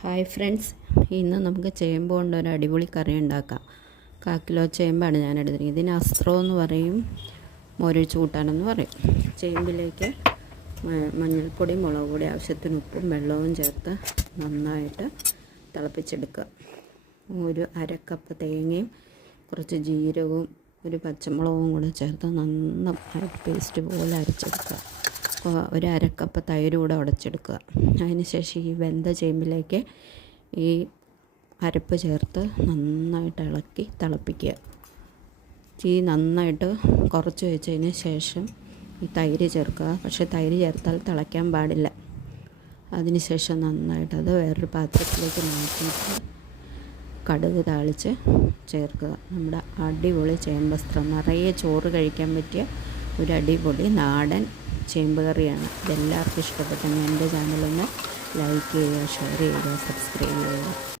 Hi friends, ഇന്ന് നമുക്ക് ചേമ്പ് കൊണ്ട് ഒരു അടിപൊളി കറി ഉണ്ടാക്കാം. 1/4 കിലോ ചേമ്പാണ് ഞാൻ എടുത്തിരിക്കുന്നത്. ഇതിന് അസ്ത്രം എന്ന് പറയും, മൊരിച്ച് കൂട്ടാനെന്ന് പറയും. ചേമ്പിലേക്ക് മഞ്ഞൾപ്പൊടി, മുളക് പൊടി, ആവശ്യത്തിന് ഉപ്പും വെള്ളവും ചേർത്ത് നന്നായിട്ട് തിളപ്പിച്ചെടുക്കുക. ഒരു 1/2 കപ്പ് തേങ്ങയും കുറച്ച് ജീരകവും ഒരു പച്ചമുളകും കൂടെ ചേർത്ത് നന്നായിട്ട് പേസ്റ്റ് പോലെ അരച്ചെടുക്കുക. ഒരു 1/2 കപ്പ് തൈര് കൂടെ ഉടച്ചെടുക്കുക. അതിന് ശേഷം ഈ വെന്ത ചേമ്പിലേക്ക് ഈ അരപ്പ് ചേർത്ത് നന്നായിട്ട് ഇളക്കി തിളപ്പിക്കുക. തീ നന്നായിട്ട് കുറച്ച് വെച്ചതിന് ശേഷം ഈ തൈര് ചേർക്കുക. പക്ഷേ തൈര് ചേർത്താൽ തിളയ്ക്കാൻ പാടില്ല. അതിന് ശേഷം നന്നായിട്ടത് വേറൊരു പാത്രത്തിലേക്ക് മാറ്റിയിട്ട് കടുക് താളിച്ച് ചേർക്കുക. നമ്മുടെ അടിപൊളി ചേമ്പസ്ത്രം, നിറയെ ചോറ് കഴിക്കാൻ പറ്റിയ ഒരു അടിപൊളി നാടൻ ചേമ്പ് കറിയാണ്. ഇതെല്ലാവർക്കും ഇഷ്ടപ്പെട്ടെങ്കിൽ എൻ്റെ ചാനലൊന്ന് ലൈക്ക് ചെയ്യുക, ഷെയർ ചെയ്യുക, സബ്സ്ക്രൈബ് ചെയ്യുക.